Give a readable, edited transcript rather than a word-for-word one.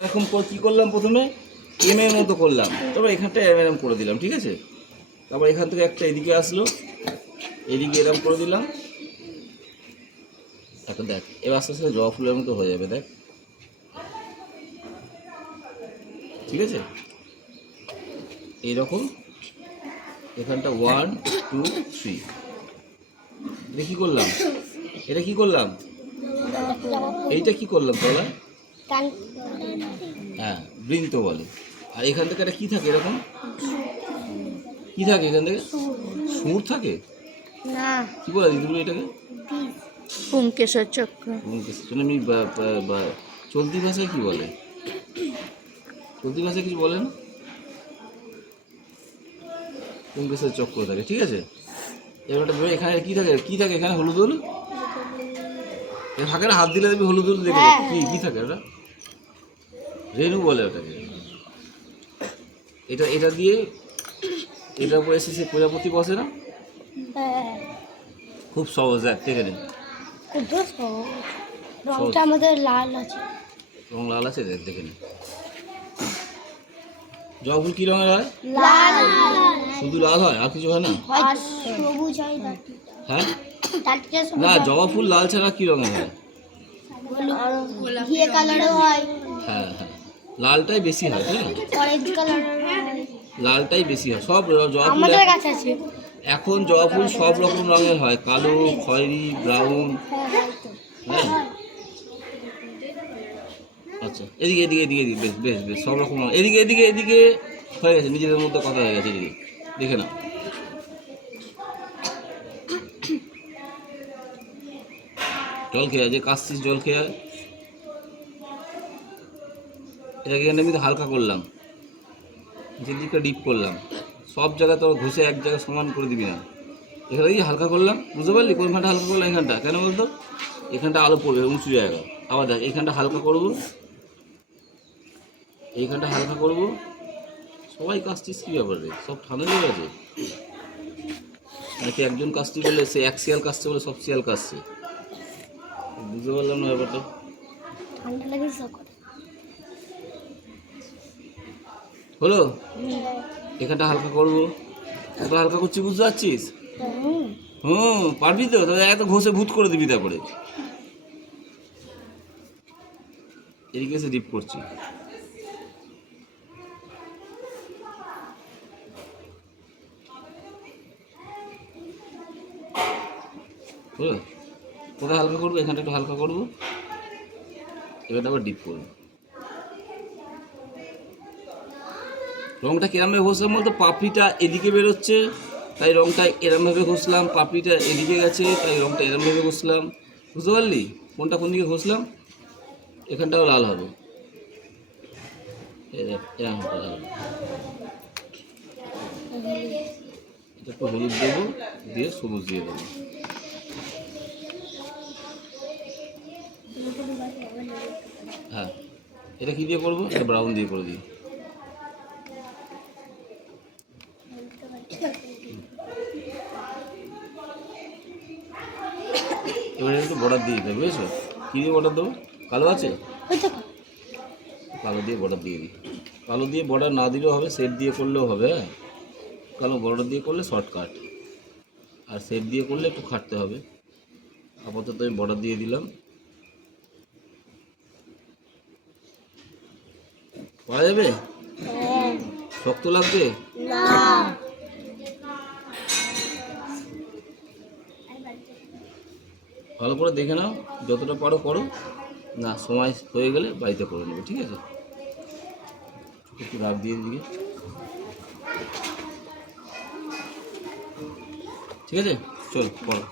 এখন কি করলাম, প্রথমে এম এর মতো করলাম, তারপর এখানটা এম করে দিলাম, ঠিক আছে। তারপর এখান থেকে একটা এদিকে আসলো, এদিকে এরম করে দিলাম। এখন দেখ এবার আস্তে আস্তে জবা ফুলের মতো হয়ে যাবে, দেখ, ঠিক আছে। এইরকম এখানটা 1 2 3, এটা কী করলাম, এটা কী করলাম, এইটা কি করলাম তাহলে, হ্যাঁ বৃন্ত বলে। আর এখান থেকে এটা কী থাকে, এরকম কী থাকে, এখান থেকে সুর থাকে না, কী বলে দিদিগুলো এটাকে, পুংকেশর চক্র। পুংকেশর, আমি চলতি ভাষায় কী বলে, চলতি ভাষায় কিছু বলেন, পুংকেশর চক্র থাকে, ঠিক আছে। এবার এখানে কী থাকে, কী থাকে এখানে, হলুদ হলুদ থাকে না, হাত দিলে দেখবি হলুদ হলুদ দেখে, কী কী থাকে ওটা, রেণু বলে ওটাকে। এটা দিয়ে এটার উপরে এসে সে প্রজাপতি বসে না, খুব সহজ, দেখ দেখে নিন, রংটা আমাদের লাল আছে, রং লাল আছে, দেখ দেখে নিন। জবা ফুল কী রঙের হয়, লাল, শুধু লাল হয় আর কিছু হয় না, সবুজ হয়, হ্যাঁ না, জবা ফুল লাল ছাড়া কী রঙের হয়, ঘিয়ে কালারও হয়, হ্যাঁ হ্যাঁ, লালটাই বেশি হয়, তাই না, অরেঞ্জ কালারের হয়, লালটাই বেশি হয়। সব জবা ফুল আমাদের কাছে আছে, এখন জবা ফুল সব রকম রঙের হয়, কালো, খয়েরি, ব্রাউন, হ্যাঁ। আচ্ছা এদিকে এদিকে এদিকে এদিকে, বেশ বেশ বেশ, সব রকম রঙ, এদিকে এদিকে এদিকে হয়ে গেছে, নিজেদের মধ্যে কথা হয়ে গেছে, এদিকে দেখে না, জল খেয়ে যে কাশছিস, জল খেয়ে এটাকে এখানে আমি হালকা করলাম, যেদিকটা ডিপ করলাম, সব জায়গায় তোর ঘষে এক জায়গায় সমান করে দিবি না, এখানে এই হালকা করলাম, বুঝতে পারলি, কোনখানটা হালকা করলাম, এখানটা কেন বলতো, এখানটা আলো পড়বে উঁচু জায়গা, আবার দেখ এখানটা হালকা করবো, এইখানটা হালকা করবো, সবাই কাজটিস কী ব্যাপার রে, সব ঠান্ডা লেগে আছে নাকি, একজন কাজটি বললে সে এক শিয়াল কাজছে বলে সব শিয়াল কাজছে, বুঝতে পারলাম না ব্যাপারটা। ঠান্ডা লাগে হলো, এখানটা হালকা করবো, এত হালকা করছি, বুঝতে পারছিস, হুম পারবি তো, তাহলে এত ঘষে ভূত করে দিবি, তারপরে এদিকে এসে ডিপ করছি, বুঝলো, কোথায় হালকা করবো, এখানটা একটু হালকা করবো, এবার আবার ডিপ করবো। রঙটা কিরমভাবে ঘষলাম বলতো, পাপড়িটা এদিকে বেরোচ্ছে তাই রঙটা এরমভাবে ঘষলাম, পাপড়িটা এদিকে গেছে তাই রঙটা এরমভাবে ঘষলাম, বুঝতে পারলি কোনটা কোন দিকে ঘষলাম, এখানটাও লাল হবে, এরকমটা লাল হবে, এটা একটু হলুদ দেবো, দিয়ে সবুজ দিয়ে দেবো, হ্যাঁ এটা কী দিয়ে করবো, এটা ব্রাউন দিয়ে করে দিই, এবারে একটু বর্ডার দিয়ে দিতে, বুঝেছো, কী দিয়ে বর্ডার দেবো, কালো আছে, কালো দিয়ে বর্ডার দিয়ে দিই, কালো দিয়ে বর্ডার না দিলেও হবে, সেট দিয়ে করলেও হবে, হ্যাঁ কালো বর্ডার দিয়ে করলে শর্টকাট, আর সেট দিয়ে করলে একটু খাটতে হবে। আপাতত আমি বর্ডার দিয়ে দিলাম, পাওয়া যাবে, শক্ত লাগবে ভালো করে দেখে নাও, যতটা পারো করো, না সময় হয়ে গেলে বাড়িতে করে নেবে, ঠিক আছে, একটু রাখ দিয়ে দিকে, ঠিক আছে, চল করো।